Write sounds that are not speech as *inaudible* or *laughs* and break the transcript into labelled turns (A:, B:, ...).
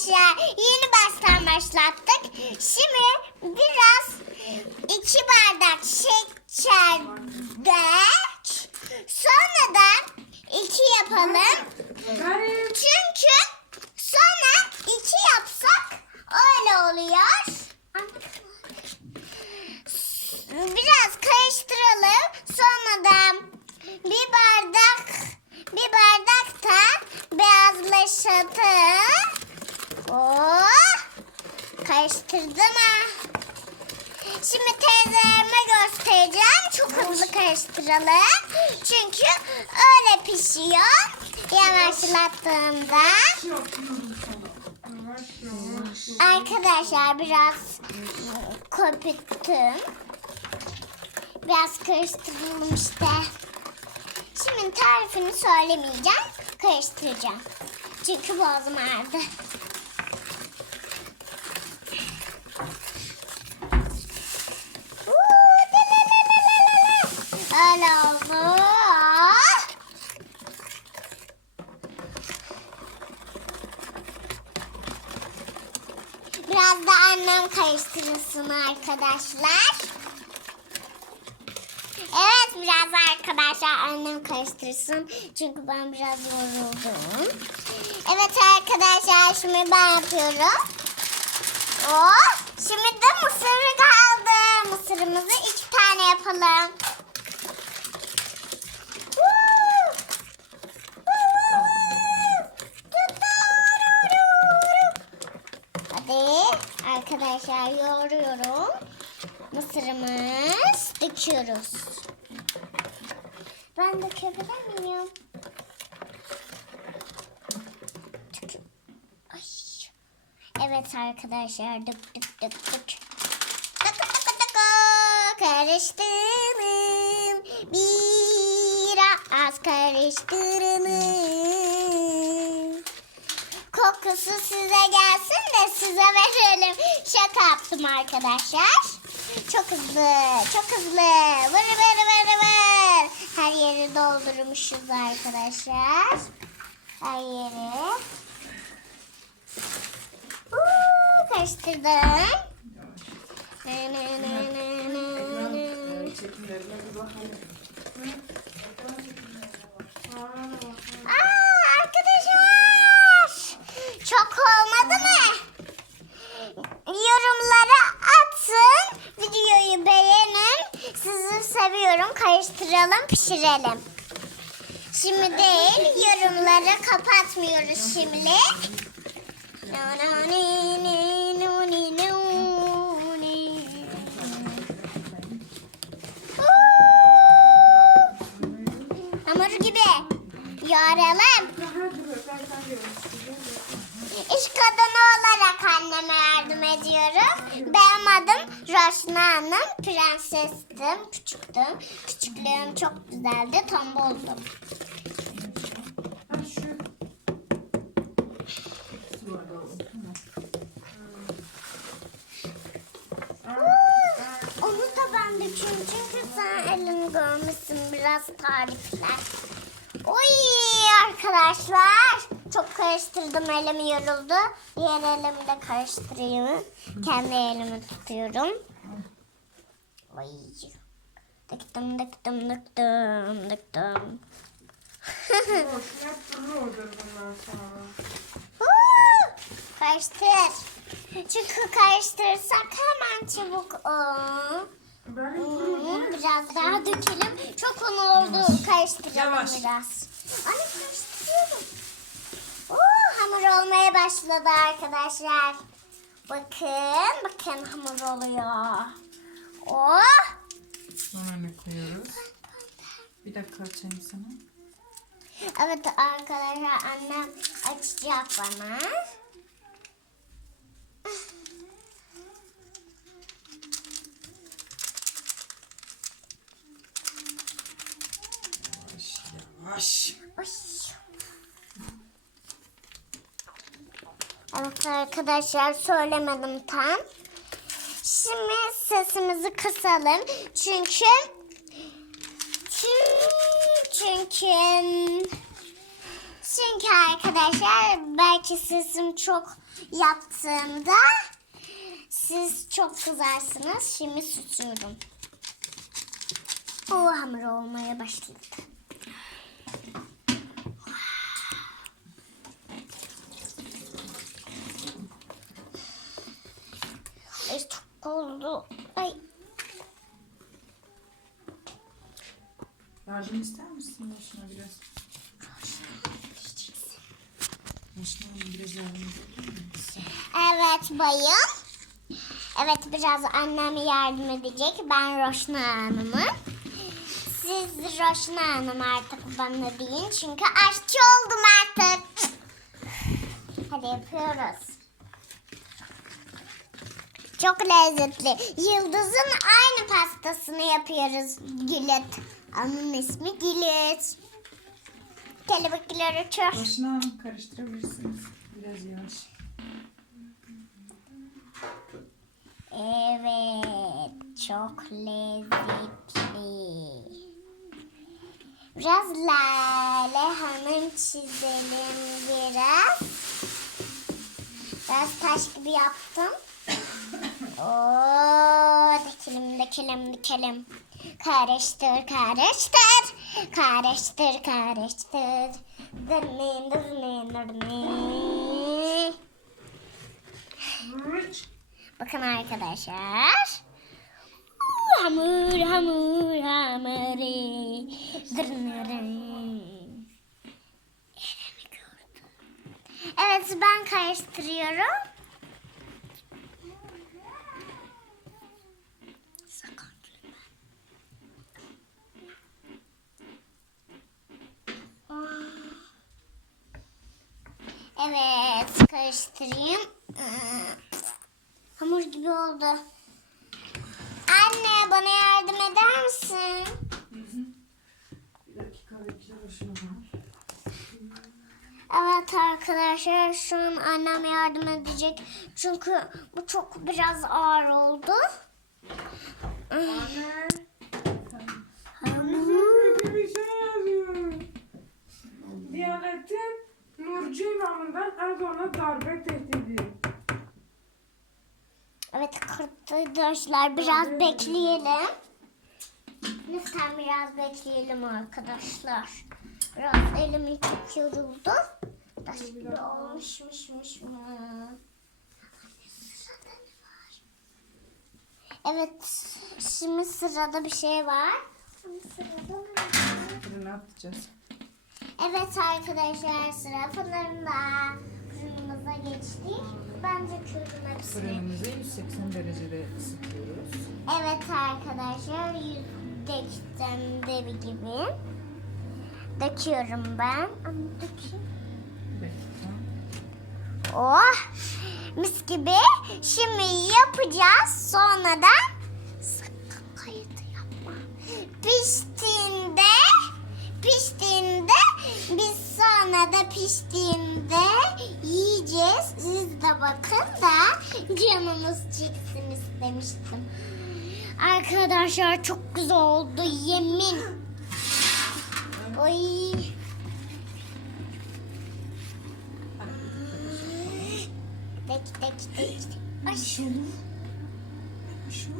A: arkadaşlar yeni baştan başlattık. Şimdi biraz iki bardak şeker dök. Sonra da iki yapalım. Çünkü sonra iki yapsak öyle oluyor. Biraz karıştıralım. Sonra da bir bardak bir bardak da beyazlaştı. Oh! Karıştırdım ha. Şimdi teyzelerime göstereceğim. Çok hızlı karıştıralım. Çünkü öyle pişiyor. Yavaşlattığımda. Arkadaşlar biraz köpüttüm. Biraz karıştıralım işte. Şimdi tarifini söylemeyeceğim. Karıştıracağım. Çünkü boğazım ağrıdı. Biraz da annem karıştırırsın arkadaşlar. Evet biraz arkadaşlar annem karıştırsın. Çünkü ben biraz yoruldum. Evet arkadaşlar şimdi ben yapıyorum. Oh, şimdi de mısırı kaldı. Mısırımızı iki tane yapalım. Woo! Hadi arkadaşlar yoğuruyorum. Mısırımız döküyoruz. Ben dökebilir miyim? Evet arkadaşlar dök dök dök dök. Dök dök dök dök. Karıştıralım. Biraz karıştıralım. Kokusu size gelsin de size verelim. Şaka yaptım arkadaşlar. Çok hızlı, çok hızlı. Vır vır vır vır. Her yeri doldurmuşuz arkadaşlar. Her yeri. Uuu, karıştırdım.
B: Bakalım.
A: Aa, arkadaşlar. Çok olmadı mı? Yorumlara atın. Videoyu beğenin. Sizi seviyorum. Karıştıralım, pişirelim. Şimdi değil, yorumları kapatmıyoruz şimdi. Hamur gibi. Yoğuralım. İş kadını olarak anneme yardım ediyorum. Benim adım Roşna Hanım. Prensestim, küçüktüm. Küçüklüğüm çok güzeldi, tomboldum. Onu da ben döküyorum çünkü sen elini görmüşsün biraz tarifler. Oy arkadaşlar. Çok karıştırdım elim yoruldu. Diğer elimle karıştırayım. Kendi elimi tutuyorum. Oy. Döktüm döktüm döktüm döktüm.
B: Boş *laughs* yaptırma olur bundan sonra.
A: Huu! Karıştır. Çünkü karıştırırsak hemen çabuk Hmm, Biraz daha dökelim. Çok un oldu. Karıştıralım
B: Yavaş.
A: biraz. Anne karıştırıyorum. Oo, hamur olmaya başladı arkadaşlar. Bakın, bakın hamur oluyor. Oh!
B: Sonra ne koyuyoruz? Bir dakika açayım sana.
A: Evet arkadaşlar annem açacak bana.
B: Yavaş yavaş.
A: Oy. Arkadaşlar söylemedim tam. Şimdi sesimizi kısalım. Çünkü çünkü Çünkü arkadaşlar belki sesim çok yaptığımda siz çok kızarsınız. Şimdi susuyorum. O hamur olmaya başladı. Ay çok oldu. Ay
B: Yardım ister misin Roşna biraz? Hanım biraz yardım edebilir misin?
A: Evet bayım. Evet biraz annem yardım edecek. Ben Roşna Hanım'ım. Siz Roşna Hanım artık bana deyin. Çünkü aşçı oldum artık. Hadi yapıyoruz. Çok lezzetli. Yıldız'ın aynı pastasını yapıyoruz. Gület. Onun ismi Gület. Kelebekler uçuyor.
B: Hanım karıştırabilirsiniz. Biraz yavaş.
A: Evet, çok lezzetli. Biraz lale hanım çizelim biraz. Biraz taş gibi yaptım. Oo, dikelim, dikelim, dikelim. Karıştır, karıştır. Karıştır, karıştır. Dırnın, dırnın, dırnın. Bakın arkadaşlar. Hamur hamur hamuri. Dırnırın. Evet ben karıştırıyorum. Evet karıştırayım. Hamur gibi oldu. Anne bana yardım eder misin?
B: Bir dakika.
A: Evet arkadaşlar şu an annem yardım edecek. Çünkü bu çok biraz ağır oldu.
B: Anne.
A: Arkadaşlar biraz bekleyelim. Lütfen biraz bekleyelim arkadaşlar. Biraz elim çok yoruldu. Taş gibi olmuşmuşmuş mu? Evet şimdi sırada bir şey var. Sırada ne
B: atacağız.
A: Evet arkadaşlar sıra fırında fırınımıza geçtik. Bence kördüm hepsini.
B: Fırınımızı 180 derecede ısıtıyoruz.
A: Evet arkadaşlar yüzdekten devi gibi. Döküyorum ben. Ama dökeyim. Oh mis gibi. Şimdi yapacağız. Sonra da sonra da piştiğinde yiyeceğiz. Siz de bakın da canımız çıksın istemiştim. Arkadaşlar çok güzel oldu yemin. Oy. Tek tek tek. Ay.
B: Şu. Şu.